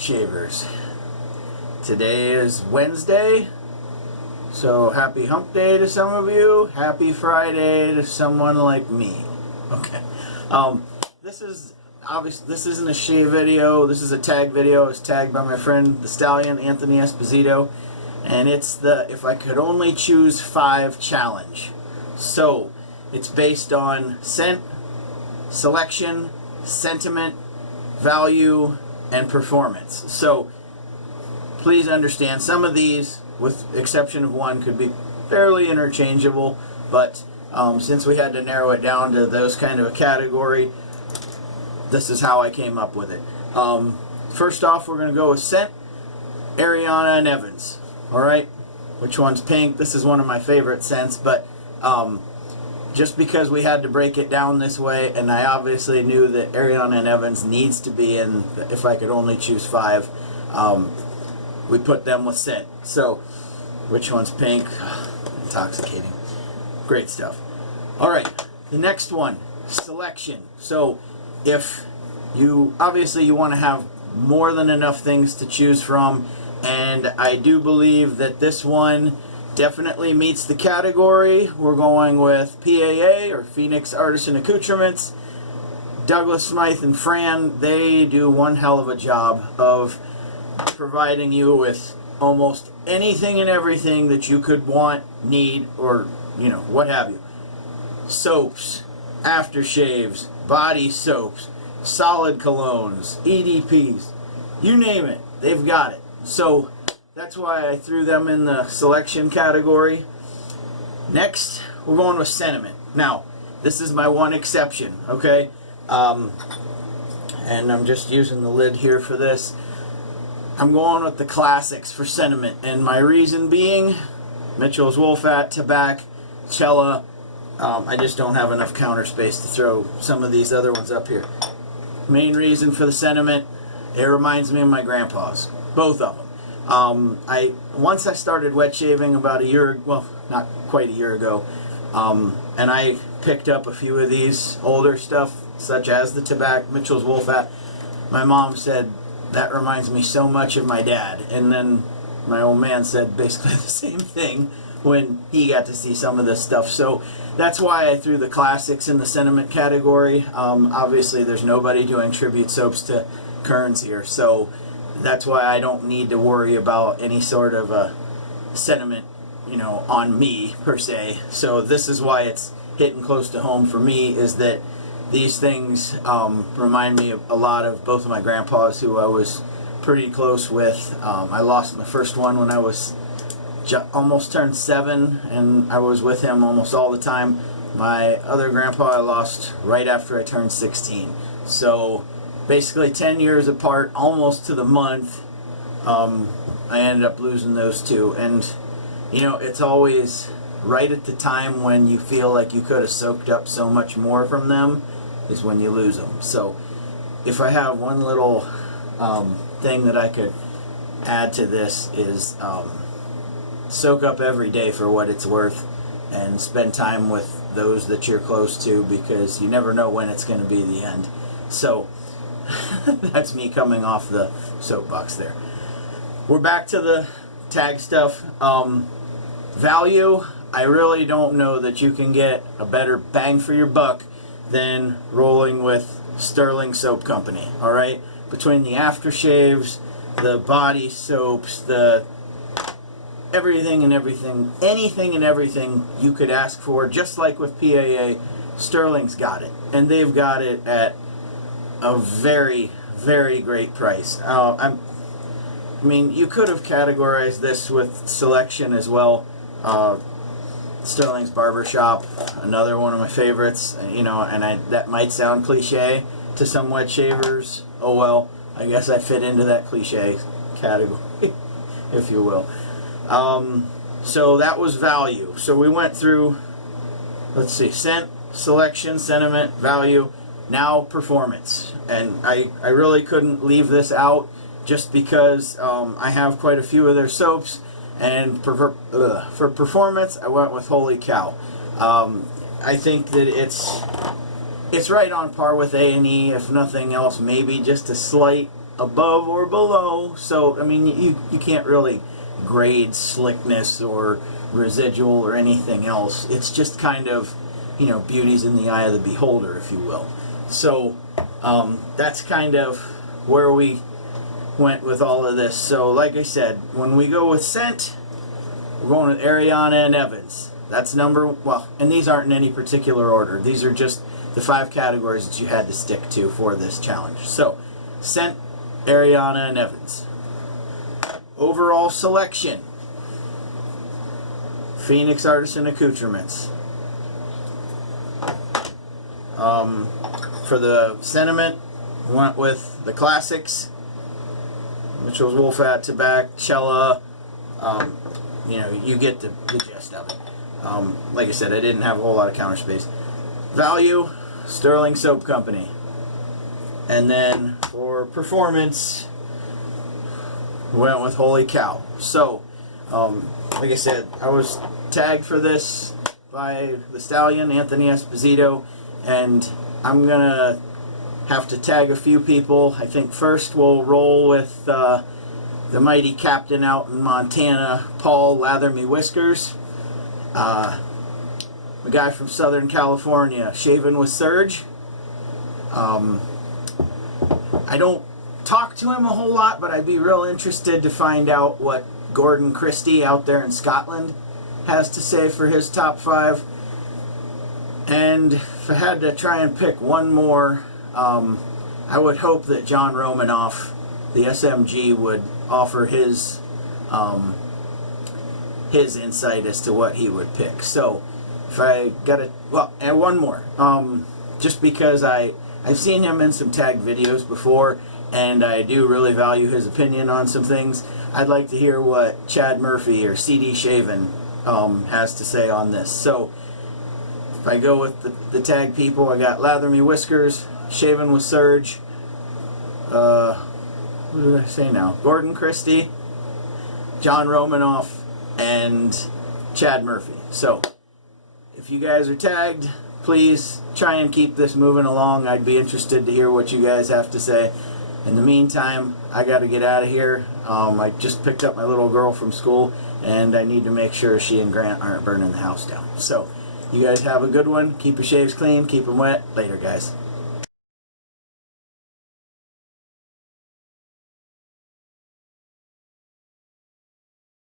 Wet Shavers. Today is Wednesday, so happy hump day to some of you. Happy Friday to someone like me. Okay. This isn't a shave video. This is a tag video. It's tagged by my friend the Stallion Anthony Esposito, and it's the If I Could Only Choose 5 challenge. So it's based on scent, selection, sentiment, value, and performance. So please understand, some of these, with exception of one, could be fairly interchangeable, but since we had to narrow it down to those kind of a category, this is how I came up with it. First off, we're going to go with scent, Ariana and Evans. Alright, which one's pink? This is one of my favorite scents, but just because we had to break it down this way, and I obviously knew that Ariana and Evans needs to be in If I Could Only Choose 5, we put them with scent. So, which one's pink? Intoxicating. Great stuff. Alright, the next one, selection. So, if you, obviously you want to have more than enough things to choose from, and I do believe that this one definitely meets the category. We're going with PAA, or Phoenix Artisan Accoutrements. Douglas Smythe and Fran, they do one hell of a job of providing you with almost anything and everything that you could want, need, or what have you. Soaps, aftershaves, body soaps, solid colognes, EDPs, you name it, they've got it. So that's why I threw them in the selection category. Next, we're going with sentiment. Now, this is my one exception, okay? And I'm just using the lid here for this. I'm going with the classics for sentiment, and my reason being, Mitchell's Wolfat, Tabac, Cella. I just don't have enough counter space to throw some of these other ones up here. Main reason for the sentiment, it reminds me of my grandpa's, both of them. Once I started wet shaving about a year, well, not quite a year ago, and I picked up a few of these older stuff, such as the Tabac, Mitchell's Wolfat. My mom said, that reminds me so much of my dad. And then my old man said basically the same thing when he got to see some of this stuff. So that's why I threw the classics in the sentiment category. Obviously there's nobody doing tribute soaps to Kearns here, so that's why I don't need to worry about any sort of a sentiment, on me per se. So this is why it's hitting close to home for me, is that these things remind me a lot of both of my grandpas, who I was pretty close with. I lost my first one when I was almost turned 7, and I was with him almost all the time. My other grandpa I lost right after I turned 16. So basically 10 years apart, almost to the month, I ended up losing those two. And it's always right at the time when you feel like you could have soaked up so much more from them is when you lose them. So if I have one little thing that I could add to this is soak up every day for what it's worth, and spend time with those that you're close to, because you never know when it's going to be the end. So that's me coming off the soapbox there. We're back to the tag stuff. Value, I really don't know that you can get a better bang for your buck than rolling with Sterling Soap Company. Alright? Between the aftershaves, the body soaps, the everything and everything, anything and everything you could ask for, just like with PAA, Sterling's got it. And they've got it at a very, very great price. I mean, you could have categorized this with selection as well. Sterling's Barbershop, another one of my favorites, and that might sound cliche to some wet shavers. Oh well, I guess I fit into that cliche category, if you will. So that was value. So we went through, let's see, scent, selection, sentiment, value, now performance. And I really couldn't leave this out, just because I have quite a few of their soaps, and for performance I went with Holy Cow. I think that it's right on par with A&E, if nothing else, maybe just a slight above or below. So I mean, you can't really grade slickness or residual or anything else. It's just kind of, you know, beauty's in the eye of the beholder, if you will. So that's kind of where we went with all of this. So like I said, when we go with scent, we're going with Ariana and Evans. That's well, and these aren't in any particular order. These are just the 5 categories that you had to stick to for this challenge. So scent, Ariana and Evans. Overall selection, Phoenix Artisan Accoutrements. For the sentiment, went with the classics, Mitchell's Wolfat, Tabak, Cella. You know, you get the gist of it. Like I said, I didn't have a whole lot of counter space. Value, Sterling Soap Company. And then for performance, went with Holy Cow. So, like I said, I was tagged for this by the Stallion, Anthony Esposito, and I'm gonna have to tag a few people. I think first we'll roll with the mighty captain out in Montana, Paul Lather Me Whiskers. The guy from Southern California, Shaven with Surge. I don't talk to him a whole lot, but I'd be real interested to find out what Gordon Christie out there in Scotland has to say for his top 5. And if I had to try and pick one more, I would hope that John Romanoff, the SMG, would offer his insight as to what he would pick. So if I got to, well, and one more, just because I've seen him in some tag videos before, and I do really value his opinion on some things. I'd like to hear what Chad Murphy or CD Shaven has to say on this. So if I go with the tag people, I got Lather Me Whiskers, Shaven with Surge, what did I say now? Gordon Christie, John Romanoff, and Chad Murphy. So if you guys are tagged, please try and keep this moving along. I'd be interested to hear what you guys have to say. In the meantime, I got to get out of here. I just picked up my little girl from school, and I need to make sure she and Grant aren't burning the house down. So you guys have a good one. Keep your shaves clean. Keep them wet. Later, guys.